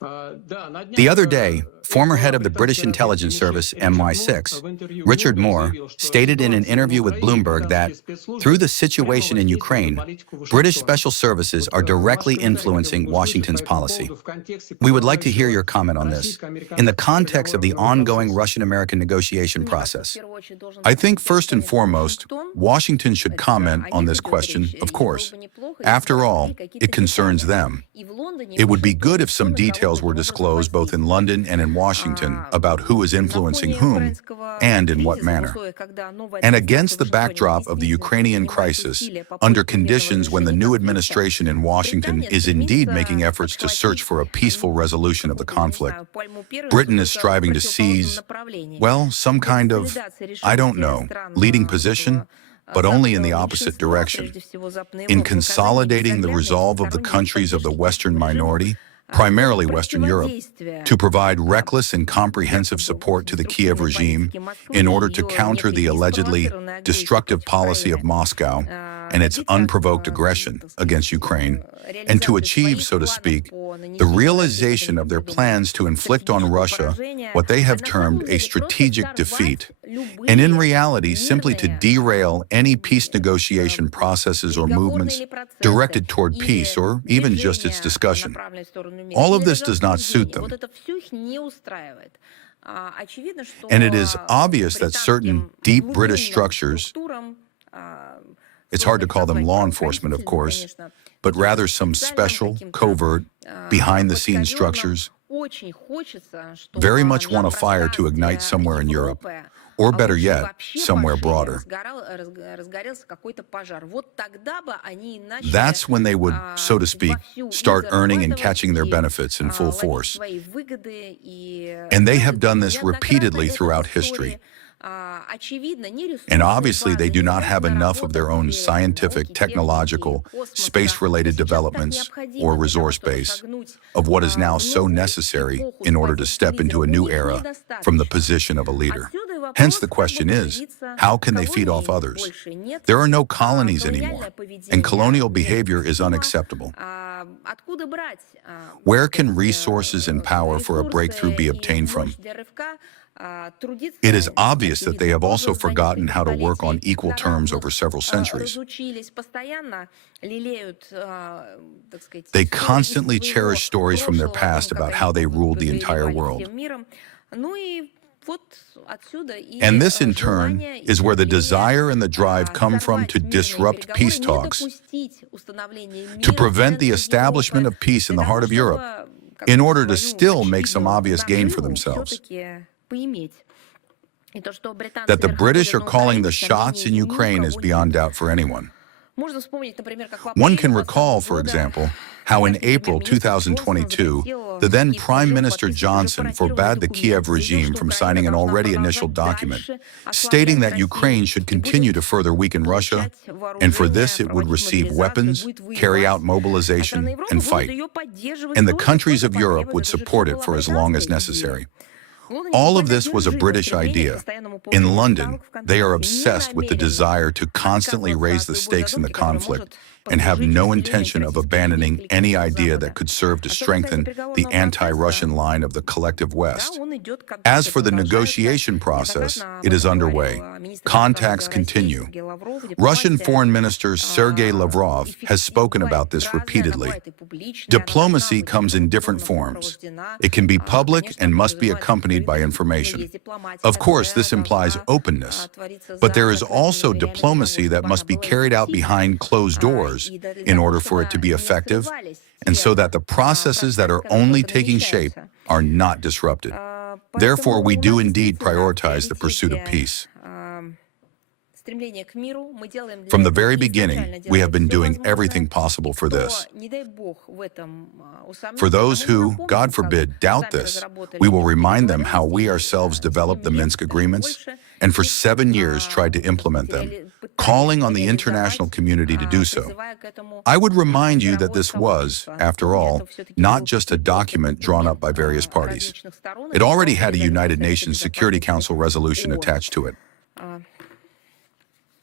The other day, former head of the British intelligence service MI6, Richard Moore, stated in an interview with Bloomberg that, through the situation in Ukraine, British special services are directly influencing Washington's policy. We would like to hear your comment on this, in the context of the ongoing Russian-American negotiation process. I think first and foremost, Washington should comment on this question, of course. After all, it concerns them. It would be good if some details were disclosed both in London and in Washington about who is influencing whom and in what manner. And against the backdrop of the Ukrainian crisis, under conditions when the new administration in Washington is indeed making efforts to search for a peaceful resolution of the conflict, Britain is striving to seize, well, some kind of, I don't know, leading position, but only in the opposite direction, in consolidating the resolve of the countries of the Western minority, primarily Western Europe, to provide reckless and comprehensive support to the Kiev regime in order to counter the allegedly destructive policy of Moscow and its unprovoked aggression against Ukraine, and to achieve, so to speak, the realization of their plans to inflict on Russia what they have termed a strategic defeat, and in reality simply to derail any peace negotiation processes or movements directed toward peace or even just its discussion. All of this does not suit them. And it is obvious that certain deep British structures, it's hard to call them law enforcement, of course, but rather some special, covert, behind-the-scenes structures, very much want a fire to ignite somewhere in Europe, or better yet, somewhere broader. That's when they would, so to speak, start earning and catching their benefits in full force. And they have done this repeatedly throughout history. And obviously, they do not have enough of their own scientific, technological, space-related developments or resource base of what is now so necessary in order to step into a new era from the position of a leader. Hence, the question is, how can they feed off others? There are no colonies anymore, and colonial behavior is unacceptable. Where can resources and power for a breakthrough be obtained from? It is obvious that they have also forgotten how to work on equal terms over several centuries. They constantly cherish stories from their past about how they ruled the entire world. And this, in turn, is where the desire and the drive come from to disrupt peace talks, to prevent the establishment of peace in the heart of Europe, in order to still make some obvious gain for themselves. That the British are calling the shots in Ukraine is beyond doubt for anyone. One can recall, for example, how in April 2022, the then Prime Minister Johnson forbade the Kiev regime from signing an already initial document, stating that Ukraine should continue to further weaken Russia, and for this it would receive weapons, carry out mobilization, and fight. And the countries of Europe would support it for as long as necessary. All of this was a British idea. In London, they are obsessed with the desire to constantly raise the stakes in the conflict and have no intention of abandoning any idea that could serve to strengthen the anti-Russian line of the collective West. As for the negotiation process, it is underway. Contacts continue. Russian Foreign Minister Sergei Lavrov has spoken about this repeatedly. Diplomacy comes in different forms. It can be public and must be accompanied by information. Of course, this implies openness, but there is also diplomacy that must be carried out behind closed doors in order for it to be effective, and so that the processes that are only taking shape are not disrupted. Therefore, we do indeed prioritize the pursuit of peace. From the very beginning, we have been doing everything possible for this. For those who, God forbid, doubt this, we will remind them how we ourselves developed the Minsk agreements and for 7 years tried to implement them, calling on the international community to do so. I would remind you that this was, after all, not just a document drawn up by various parties. It already had a United Nations Security Council resolution attached to it.